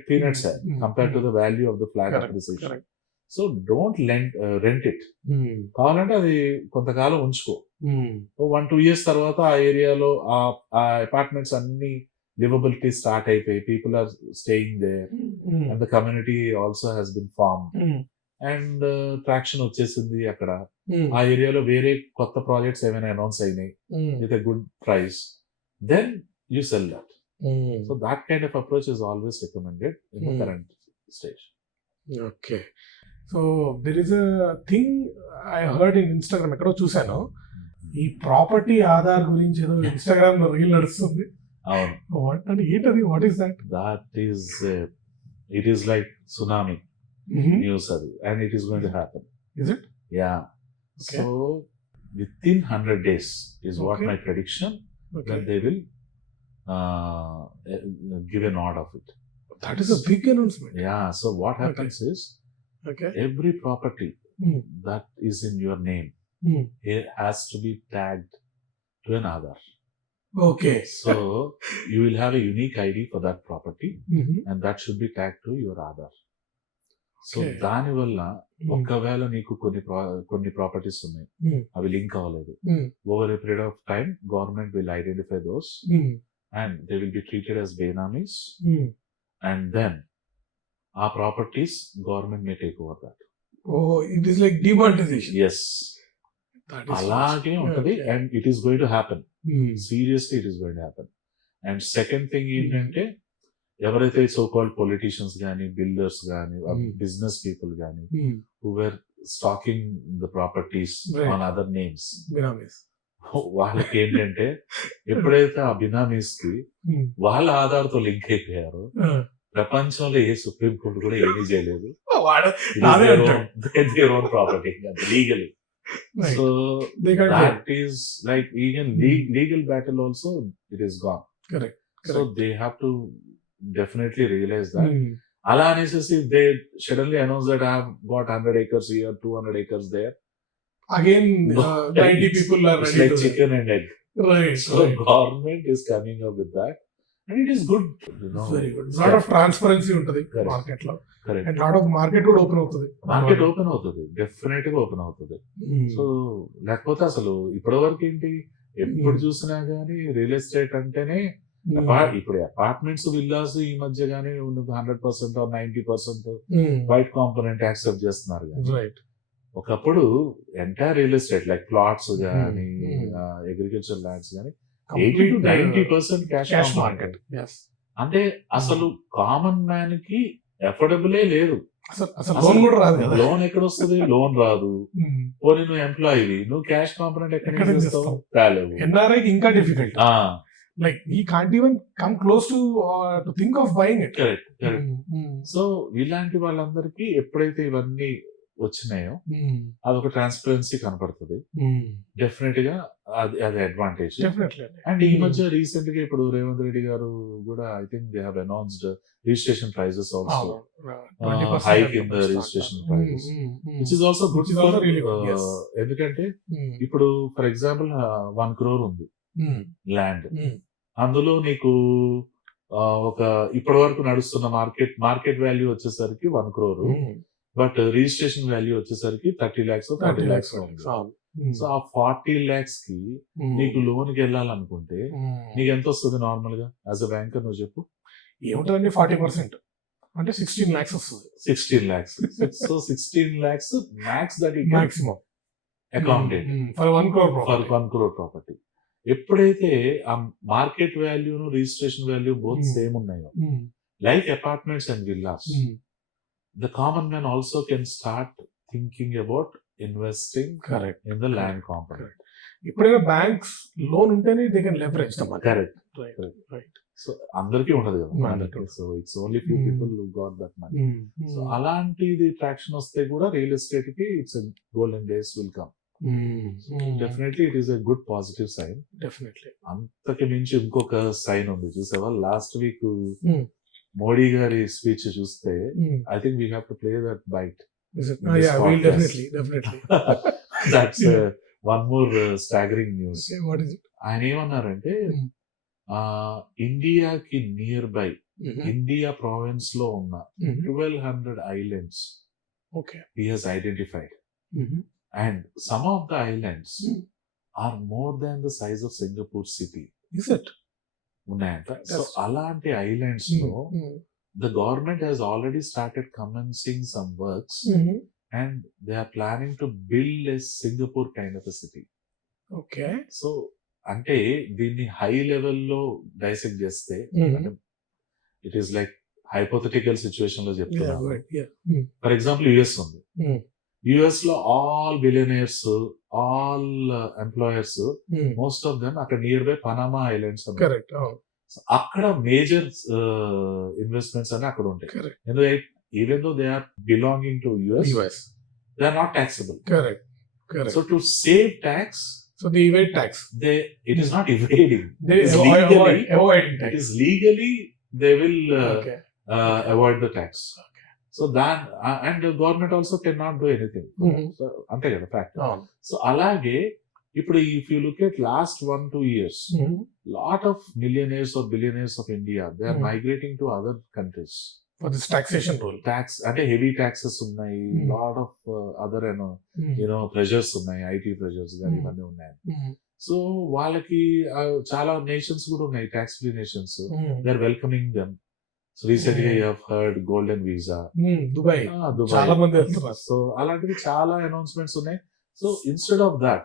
Peanuts compared to the value of the flat appreciation. Correct. So don't rent it. కావాలంటే అది కొంతకాలం ఉంచుకో. 1-2 years తర్వాత ఆ ఏరియాలో ఆ అపార్ట్మెంట్స్ అన్ని లివబిలిటీ స్టార్ట్ అయిపోయి people are staying there and the community also has been form and traction వచ్చేసింది అక్కడ. ఆ ఏరియాలో వేరే కొత్త ప్రాజెక్ట్స్ ఏమైనా అనౌన్స్ అయినాయి with a good price, then you sell that. So that kind of approach is always recommended in the current stage. Okay. So there is a thing I heard in Instagram, ఎక్కడో చూసాను, ఈ property Aadhaar గురించి ఏదో Instagram లో reel నడుస్తుంది. అవును. ఏంటది? What is that? That is it is like tsunami news adi, and it is going to happen. Is it? Yeah. Okay. So within 100 days is what my prediction. Then they will give a nod of it. That is a big announcement. Yeah. So what happens is every property that is in your name it has to be tagged to an Aadhaar. Okay. So you will have a unique ID for that property and that should be tagged to your Aadhaar. So దాని వల్ల ఒకవేళ నీకు కొన్ని properties ఉన్నాయి అవి link అవ్వలేదు, over a period of time government will identify those and they will be treated as benamis and then ఆ properties government may take over that. It is like demonetization. yes, అలాగే ఉంటది and it is going to happen. Seriously it is going to happen. And second thing ఏంటంటే ఎవరైతే so called politicians కానీ builders కానీ business people కానీ who were stacking the properties on other names, వాళ్ళకి ఏంటంటే ఎప్పుడైతే ఆ బినామీస్ కి వాళ్ళ ఆధార్తో లింక్ అయిపోయారో ప్రపంచంలో ఏ సుప్రీం కోర్టు కూడా ఏమీ చేయలేదు. వాడు It is అదే their అంటాడు. their own property legally. Right. So They can't do that is like even legal battle also it is gone. Correct. So they have to definitely realize that. Mm. అలా అనేసి they suddenly announce that I have got 100 acres here, 200 acres there. Again, No, 90 people are It's ready like to chicken and egg. Right. So government is coming up with that, and it is good. You know, Very good. Lot of transparency ఉంటుంది Correct. Market లో. Correct. And lot of market కూడా open అవుతుంది. Market open అవుతుంది, definite గా open అవుతుంది. So లేకపోతే అసలు ఇప్పటి వరకు ఏంటి, ఎప్పుడు చూసినా గానీ రియల్ ఎస్టేట్ అంటేనే ఇప్పుడు అపార్ట్మెంట్స్ విల్లాస్ ఈ మధ్య గానీ 100% or 90% వైట్ కాంపోనెంట్ యాక్సెప్ట్ చేస్తున్నారు. రైట్. ఒకప్పుడు entire real estate like plots గానీ అగ్రికల్చర్ ల్యాండ్స్ గానీ 80 to 90% క్యాష్ మార్కెట్. అంటే అసలు కామన్ మ్యాన్ కి ఎఫోర్డబులే లేదు. అసలు లోన్ కూడా రాదు కదా. లోన్ ఎక్కడ వస్తుంది, లోన్ రాదు. పోనీ నువ్వు ఎంప్లాయీ, నువ్వు క్యాష్ కాంపోనెంట్ ఎక్కడ చేస్తావు, రాలేవు. ఎన్ఆర్ఐ ఇంకా difficult. Like he can't even come close to think of buying it. Correct. So ఇలాంటి వాళ్ళందరికీ ఎప్పుడైతే ఇవన్నీ వచ్చినాయో అదొక ట్రాన్స్పరెన్సీ కనపడుతుంది. డెఫినెట్ గా అది అడ్వాంటేజ్. అండ్ ఈ మధ్య రీసెంట్ గా ఇప్పుడు రేవంత్ రెడ్డి గారు కూడా I think they have announced registration prices also hike in the registration prices, which is also good for. ఎందుకంటే ఇప్పుడు ఫర్ ఎగ్జాంపుల్ 1 crore ఉంది ల్యాండ్, అందులో నీకు ఒక ఇప్పటి వరకు నడుస్తున్న మార్కెట్ వాల్యూ వచ్చేసరికి 1 crore, బట్ రిజిస్ట్రేషన్ వాల్యూ వచ్చేసరికి 30 lakhs 40 lakhs. సో ఆ 40 lakhs కి నీకు లోన్ కి వెళ్ళాలనుకుంటే నీకు ఎంత వస్తుంది నార్మల్ గా యాజ్ అ బ్యాంకర్? నువ్వు చెప్పు. ఏముంటుందండి 40% అంటే 16 lakhs వస్తుంది. 16 lakhs. So 16 lakhs max that you can maximum accommodate for 1 crore property. ఎప్పుడైతే ఆ మార్కెట్ వాల్యూను రిజిస్ట్రేషన్ వాల్యూ బోత్ సేమ్ ఉన్నాయో, like apartments and villas, the common man also can start thinking about investing in the land component. ఎప్పుడైనా banks loan ఉంటేనే they can leverage the money. Correct. So అందరికీ ఉండదు కదా. సో it's only few people who got that money. So అలాంటిది traction వస్తే కూడా real estate కి it's golden days will come. Definitely it is a good positive sign. Definitely. అంతకు మించి ఇంకొక సైన్ ఉంది చూసావా? లాస్ట్ వీక్ మోడీ గారి స్పీచ్ చూస్తే I think we have to play that bite. That's one more staggering news. ఆయన ఏమన్నారంటే ఇండియాకి నియర్ బై ఇండియా ప్రావిన్స్ లో ఉన్న 1200 islands he has identified. And some of the islands are more than the size of Singapore city. Is it? ఉన్నాయంట. So అలాంటి islands లో the government has already started commencing some works and they are planning to build a Singapore kind of a city. Okay. So అంటే దీన్ని high లెవెల్లో dissect చేస్తే it is like hypothetical situation లో చెప్తున్నాను. For example US ఉంది. US లో all billionaires, all employers, most of them అక్కడ near by Panama islands అక్కడ మేజర్ ఇన్వెస్ట్మెంట్స్ అని అక్కడ ఉంటాయి. ఎందుకంటే even though they are belonging to US, they are not taxable. So to save tax, so they evade tax. It is not evading. They avoiding tax. It is legally they will avoid the tax. So that and the government also cannot do anything. So ante kada fact. So alage ఇప్పుడు if you look at last 1-2 years, lot of millionaires or billionaires of India, they are migrating to other countries for this taxation rule. Tax అంటే heavy taxes ఉన్నాయి, lot of other pressures ఉన్నాయి, IT pressures కానీ ఇవన్నీ ఉన్నాయి. So వాళ్ళకి చాలా nations కూడా ఉన్నాయి, tax free nations. They are welcoming them. So recently you have heard golden visa, Dubai. చాలా మంది వెళ్తున్నారు. సో అలాంటివి చాలా అనౌన్స్మెంట్స్ ఉన్నాయి. So instead of that,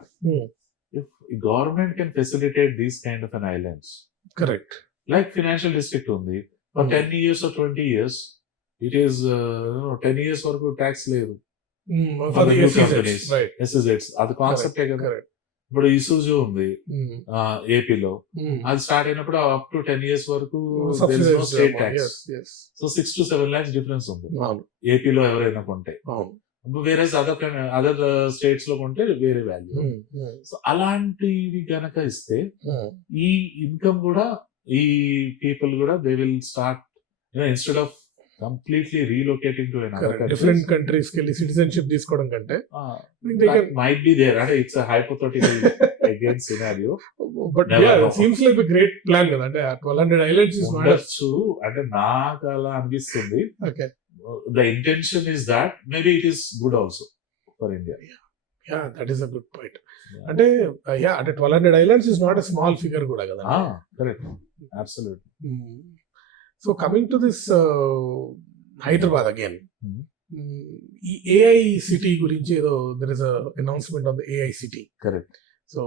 if government can facilitate these kind of an islands, correct, like financial district undi for 10 years or 20 years, it is 10 years వరకు tax లేదు for the SEZs, right? SEZs అది కాన్సెప్టే కదా. ఇప్పుడు Isuzu ఉంది ఏపీలో, అది start అయినప్పుడు అప్ టు 10 years వరకు state tax. So 6 to 7 lakhs difference ఉంది ఏపీలో ఎవరైనా కొంటే. వేరే అదర్ స్టేట్స్ లో కొంటే వేరే వాల్యూ. సో అలాంటివి గనక ఇస్తే ఈ ఇన్కమ్ కూడా ఈ పీపుల్ కూడా they will start instead of completely relocating to different countries కి వెళ్ళి సిటిజన్షిప్ తీసుకోవడం కంటే మైట్ బి దేర్. అంటే it's hypothetical again scenario, but seems like a great plan కదా. అంటే 1200 ఐలాండ్స్ ఇస్ ఉండొచ్చు అంటే నాకు అలా అనిపిస్తుంది. Okay, the intention is that maybe it is good also for India. Yeah, that is a good point. అంటే అంటే 1200 islands is not a small figure కూడా కదా. Correct, absolutely. So coming to this Hyderabad again, ఈ AI city గురించి ఏదో there is a announcement on the AI city. Correct. So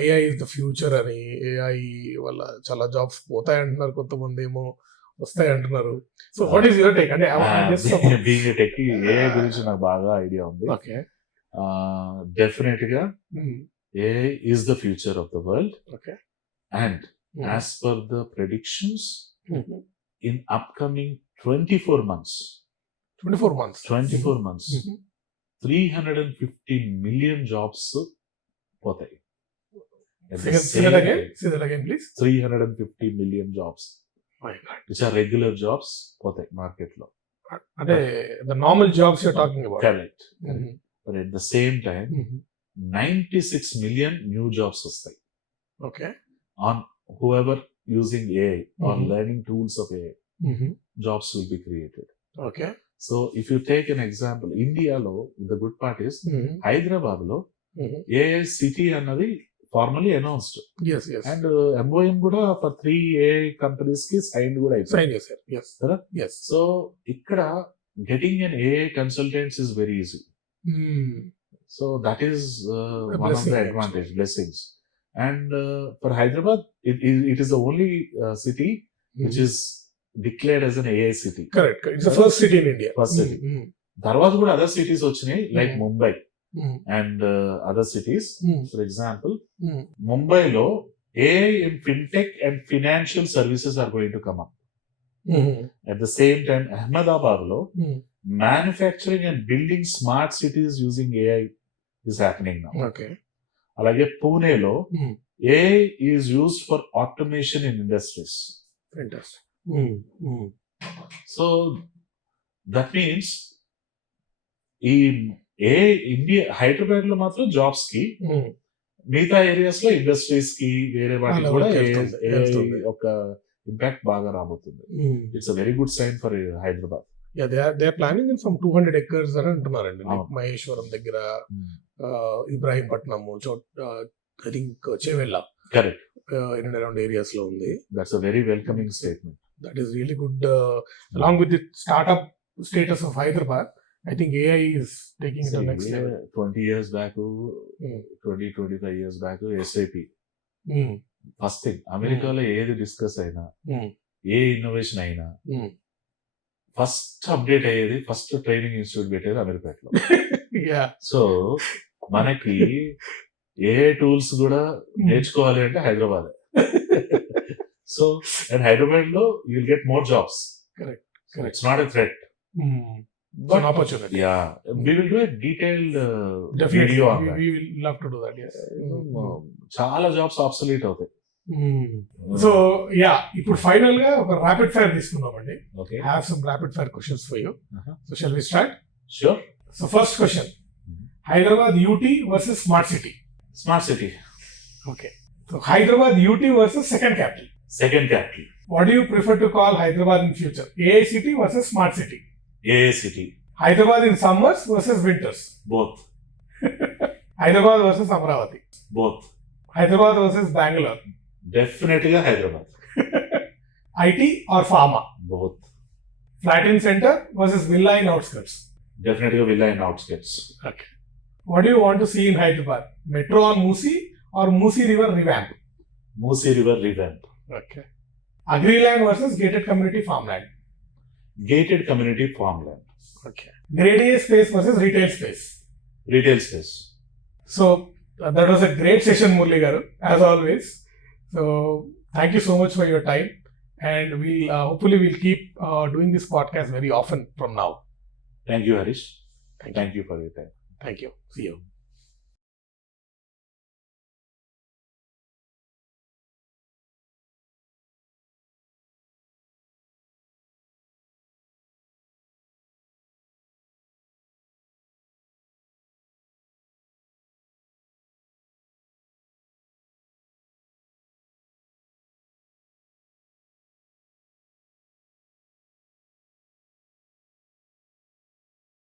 AI is the future అని, AI వల్ల చాలా jobs పోతాయి అంటున్నారు, కొంతమంది ఏమో వస్తాయి అంటున్నారు. So what is your take? అంటే బీయింగ్ టెక్ AI గురించి నాకు బాగా ఐడియా ఉంది. ఓకే, డెఫినెట్ గా AI is the future of the world. Okay. And as per the predictions, in upcoming 24 months, 350 million jobs పోతాయి. Say that again, please. 350 million jobs. My God. Which are regular jobs పోతాయి market లో. అంటే the normal jobs you're talking about. Correct. But at the same time, 96 million new jobs వస్తాయి. Okay. On whoever using AI or learning tools of AI, jobs will be created. Okay. So if you take an example, India lo the good part is Hyderabad lo AI city అన్నది formally announced. Yes. And MOM కూడా for 3 AI companies ki signed కూడా అయిపోయింది. Yes. Yes. So ikkada getting an AI consultants is very easy. So that is one of the advantage, blessings. And for Hyderabad, it is the only city which is declared as an AI city. Correct. It's the first city in India. First city. తర్వాత కూడా other cities వచ్చినాయి like Mumbai and other cities. For example, Mumbai lo AI in fintech and financial services are going to come up. At the same time, Ahmedabad lo manufacturing and building smart cities using AI is happening now. Okay. అలాగే పూణేలో AI is used for automation in industries. Fantastic. So that means ఈ AI India Hyderabad లో మాత్రం jobs కి, మిగతా areas లో industries కి వేరే వాటికి కూడా AI ఒక ఇంపాక్ట్ బాగా రాబోతుంది. It's a very good sign for Hyderabad. Yeah, they are planning in some 200 acres అని అంటున్నారండి. మహేశ్వరం దగ్గర, Ibrahimpatnam, I think Chevella, correct, in and around areas లో ఉంది. That's a very welcoming statement. That is really good. Along with the startup status of Hyderabad, I think AI is taking it to the next level. 20 years back, 25 years back, SAP. First thing అమెరికాలో ఏది discuss అయినా, ఏ innovation అయినా first update అయ్యేది, first training institute పెట్టేది అమెరికాలో. So మనకి ఏ tools కూడా నేర్చుకోవాలి అంటే హైదరాబాద్. సో అండ్ హైదరాబాద్ లో you will get more jobs. It's not a threat. An opportunity. Yeah, we will do a detailed video on that. We will love to do that. Yes. చాలా jobs absolute అవుతాయి. So ఇప్పుడు final గా ఒక rapid fire తీసుకుందామండి. Okay. I have some rapid fire questions for you. So shall we start? Sure. So first question, Hyderabad UT versus smart city. Smart city. Okay. So Hyderabad UT versus second capital. Second capital. What do you prefer to call Hyderabad in future? AI city versus smart city. AI city. Hyderabad in summers versus winters. Both. Hyderabad versus Amravati. Both. Hyderabad versus Bangalore. Definitely Hyderabad. IT or pharma. Both. Flat in center versus villa in outskirts. Definitely villa in outskirts. Okay. What do you want to see in Hyderabad? Metro on Musi or Musi River revamp? Musi River revamp. Okay. Agri land versus gated community farmland. Gated community farmland. Okay. Grade A space versus retail space. Retail space. So that was a great session, Murali garu, as always. So thank you so much for your time, and we'll hopefully we'll keep doing this podcast very often from now. Thank you, Harish. Thank you. Thank you for your time. Thank you. See you.